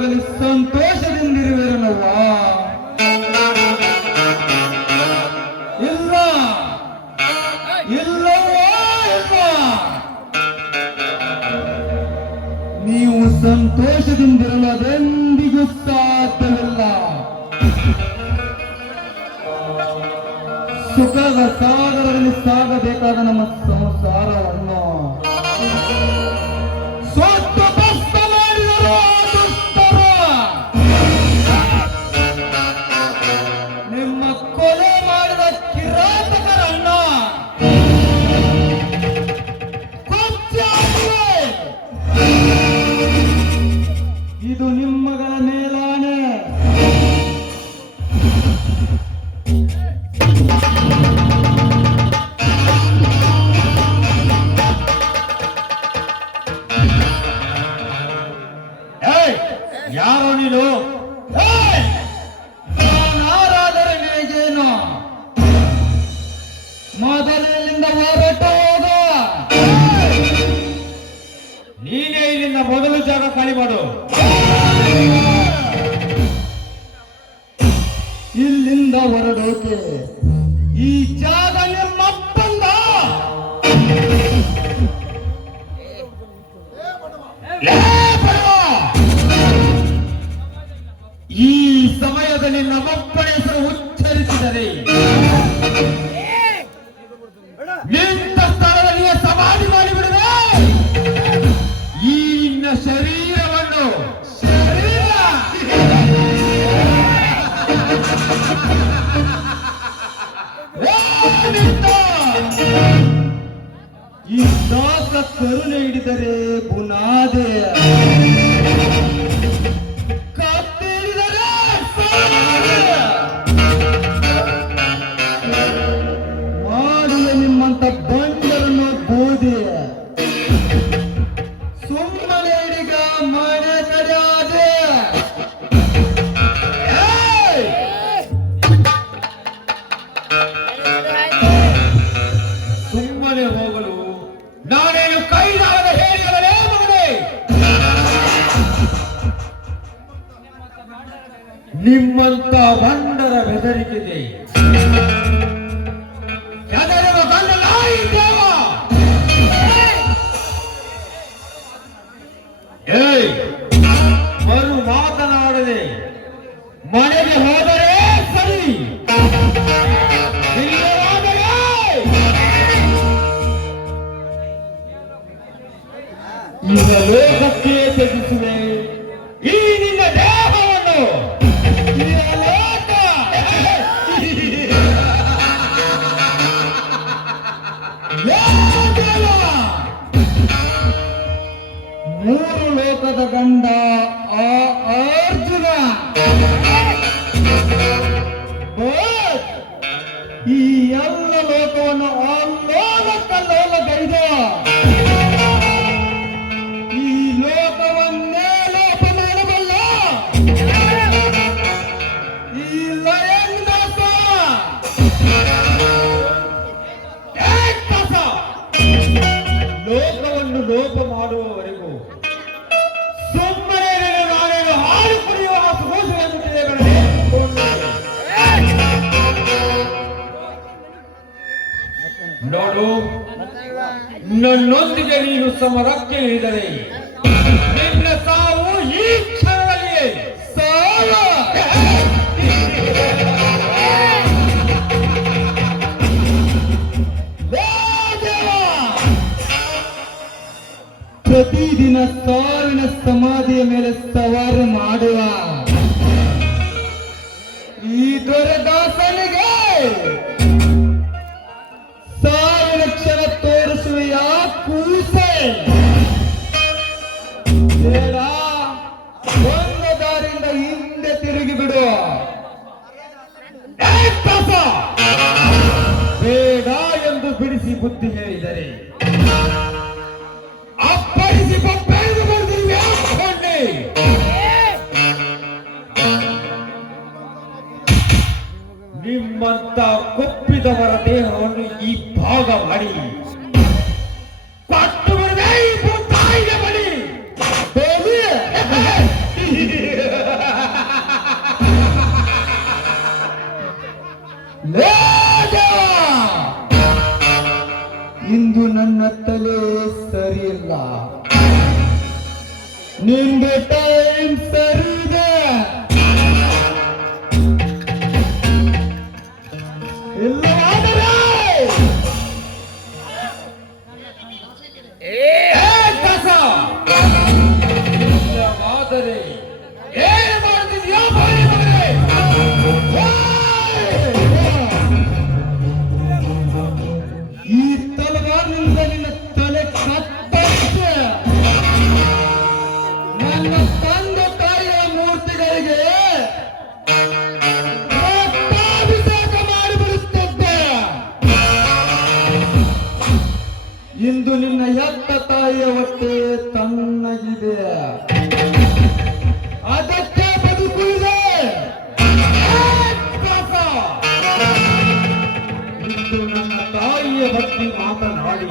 ಲೋಕದಲ್ಲಿ ಸಂತೋಷದಿಂದಿರುವಿರಲ್ಲವಾ ಇಲ್ಲ ಇಲ್ಲವ ಇಲ್ಲ ನೀವು ಸಂತೋಷದಿಂದಿರಲದೆಂದಿಗೂ ಸಾಧ್ಯವಿಲ್ಲ. ಸುಖದ ಸಾಗರದಲ್ಲಿ ಸಾಗಬೇಕಾದ ನಮ್ಮ இருக்கு ಬಂದರನ್ನು ಬೂದಿ ಸುಮ್ಮನೆ ಈಗ ಮನೆ ನಡೆಯಾದೆ ಸುಮ್ಮನೆ ಹೋಗಲು ನಾನೇನು ಕೈಲಾದ ಹೇಳಿದವರೇ ಮಗನೇ? ನಿಮ್ಮಂತ ಒಂದರ ಬೆದರಿಕೆಗೆ ಇರಲೇ ಸತ್ಯ ತ್ಯಜಿಸುವೆ ಈ ನನ್ನೊಂದಿಗೆ ನೀನು ಸಮರಕ್ಕೆ ಇಳಿದರೆ ನಿನ್ನ ಸಾವು ಈ ಕ್ಷಣದಲ್ಲಿ ಸಾಲ ಪ್ರತಿದಿನ ಸಾವಿನ ಸಮಾಧಿಯ ಮೇಲೆ ಸವಾರು ಮಾಡುವ ಈ ದೊರೆ ದಾಸನಿಗೆ ಬಿಡಿಸಿ ಬುದ್ಧಿ ಹೇಳಿದರೆ. ಅಪ್ಪರಿಸಿ ಬಪ್ಪೆದು ಬರೆದಿರುವೆ ಹಾಕೊಂಡೆ ನಿಮ್ಮಂತ ಕೊಪ್ಪಿದವರ ದೇಹವನ್ನು ಈ ಭಾಗ ಮಾಡಿ. ಇಂದು ನನ್ನ ತಲೆ ಸರಿಯಿಲ್ಲ. ನಿಂದು ಟೈಮ್ ಸರಿ ಇದೆ ಇಲ್ಲವಾದರೆ ಇಂದು ನಿನ್ನ ಎತ್ತ ತಾಯಿಯ ಹೊಟ್ಟೆ ತಣ್ಣಗಿದೆ. ಅದಕ್ಕೆ ಬದುಕು ಇದೆ! ಇಂದು ನನ್ನ ತಾಯಿಯ ಬಗ್ಗೆ ಮಾತನಾಡಿ.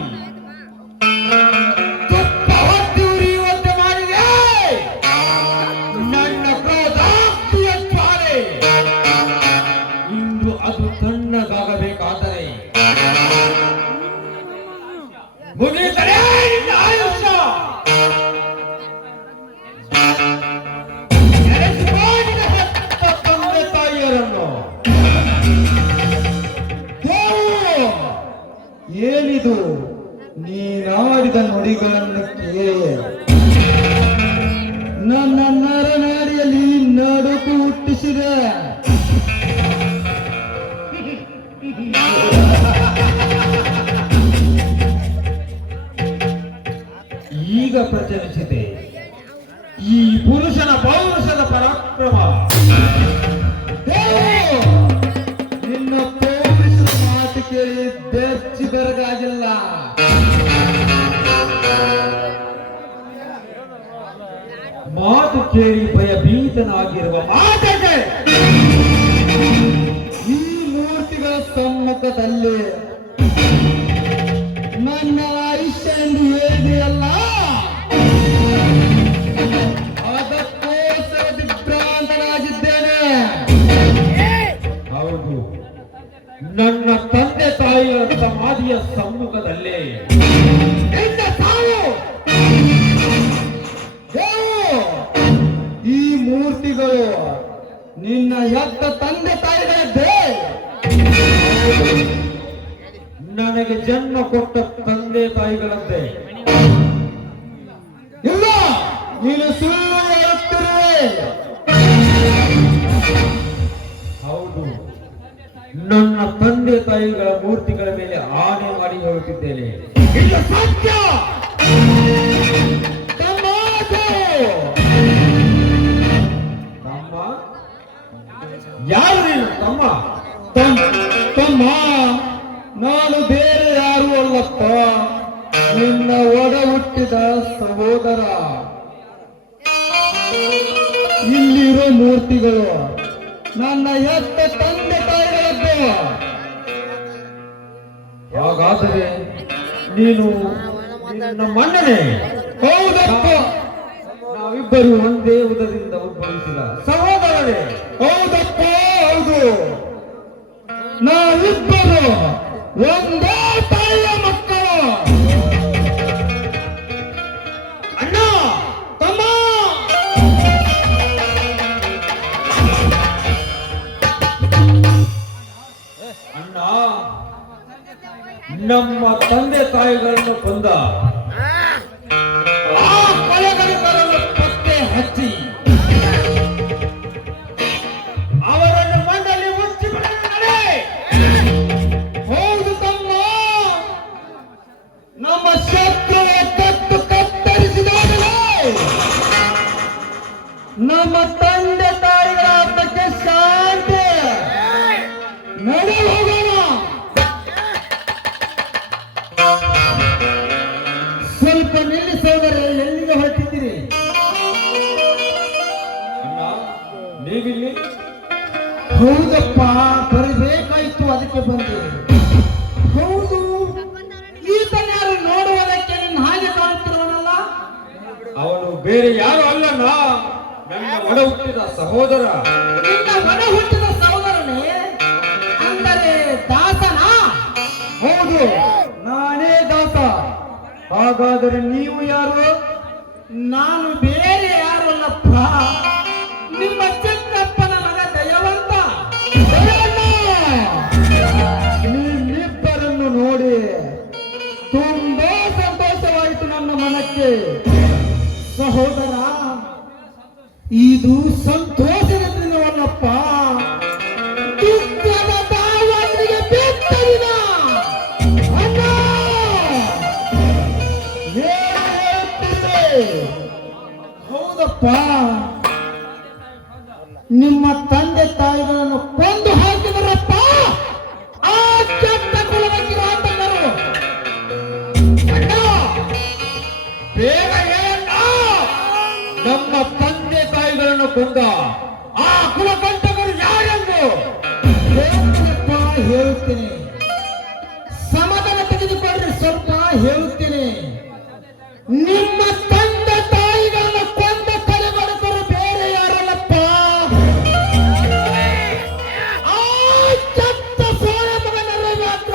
ಕೇಳಿ ಭಯಭೀತನಾಗಿರುವ ಮಾತೆಗೆ ಈ ಮೂರ್ತಿಗಳ ಸಮ್ಮುಖದಲ್ಲಿ ನನ್ನ ಆಯುಷ್ಯ ಎಂದು ಹೇಳಿದೆಯಲ್ಲ? ಅದಕ್ಕೋಸ್ಕರ ದಿಗ್ಭ್ರಾಂತನಾಗಿದ್ದೇನೆ. ಹೌದು. ನನ್ನ ತಂದೆ ತಾಯಿಯ ಸಮಾಧಿಯ ಸಮ್ಮುಖದಲ್ಲಿ ನಿನ್ನ ಎತ್ತ ತಂದೆ ತಾಯಿಗಳದ್ದೇ ನನಗೆ ಜನ್ಮ ಕೊಟ್ಟ ತಂದೆ ತಾಯಿಗಳಂತೆ ಇಲ್ಲ, ನೀನು ಸುಳ್ಳು ಹೌದು, ನನ್ನ ತಂದೆ ತಾಯಿಗಳ ಮೂರ್ತಿಗಳ ಮೇಲೆ ಆನೆ ಮಾಡಿ ಹೇಳುತ್ತಿದ್ದೇನೆ ಇಲ್ಲ, ಸತ್ಯ. ತಮ್ಮ ನಾನು ಬೇರೆ ಯಾರು ಅಲ್ಲಪ್ಪ. ನಿನ್ನ ಒಡ ಹುಟ್ಟಿದ ಸಹೋದರ. ಇಲ್ಲಿರೋ ಮೂರ್ತಿಗಳು, ನನ್ನ ಎತ್ತ ತಂದೆ ತಾಯಿಗಳದ್ದು. ಹಾಗಾದರೆ ನೀನು ನಮ್ಮ ಮಣ್ಣನೆ. ಹೌದಪ್ಪ. ನಾವಿಬ್ಬರು ಒಂದೇ ಉದರಿಂದ ಉದ್ಭವಿಸಿದ ಸಹೋದರರೇ ಹೌದಪ್ಪ, ಹೌದು. ನಾವಿಬ್ಬರು ಒಂದೇ ತಾಯಿಯ ಮಕ್ಕಳು. ಅಣ್ಣ ತಮ್ಮ. ಅಣ್ಣ ನಮ್ಮ ತಂದೆ ತಾಯಿಗಳನ್ನು ಕೊಂದ. ಸ್ವಲ್ಪ ನಿಲ್ಲಿ ಸೋದರೇ ಎಲ್ಲಿಗೆ ಹೊರಟಿದ್ದೀರಿ? ನೀವಿಲ್ಲಿ? ಹೌದಪ್ಪ ಬರಬೇಕಾಯ್ತು ಅದಕ್ಕೆ ಬಂದೆ. ಹೌದು ಈತನ್ಯಾರು ನೋಡುವುದಕ್ಕೆ ನಿನ್ನ ಹಾಗೆ ಕಾಣುತ್ತಿರುವನಲ್ಲ? ಅವನು ಬೇರೆ ಯಾರು ಅಲ್ಲ ನನ್ನ ಒಡ ಹುಟ್ಟಿದ ಸಹೋದರ. ಒಡ ಹುಟ್ಟಿದ ಹಾಗಾದರೆ ನೀವು ಯಾರು? ನಾನು ಬೇರೆ ಯಾರು ಅಲ್ಲಪ್ಪ ನಿಮ್ಮ ಚಿಕ್ಕಪ್ಪನ ಮಗ ದಯವಂತ? ನಿಮ್ಮಿಬ್ಬರನ್ನು ನೋಡಿ ತುಂಬಾ ಸಂತೋಷವಾಯಿತು ನನ್ನ ಮನಕ್ಕೆ. ಸಹೋದರ ಇದು ಸಂತೋಷದ ಹೇಳಣ್ಣ ನಮ್ಮ ತಂದೆ ತಾಯಿಗಳನ್ನು ಕೊಂದ. ಆ ಕುಲಕಂಠಕರು ಯಾರೆಂದು? ಹೇಳುತ್ತೇನೆ ಸಮಾಧಾನ ತೆಗೆದುಕೊಂಡ್ರೆ ಸ್ವಲ್ಪ ಹೇಳುತ್ತೇನೆ ನಿಮ್ಮ ತಂದೆ ತಾಯಿಗಳನ್ನ ಕೊಂದ ಕಲೆಬಡಕರು ಬೇರೆ ಯಾರಲ್ಲಪ್ಪ? ಆ ಚತ್ತ ಸೋಳ ಮಗನಲ್ಲ ಮಾತ್ರ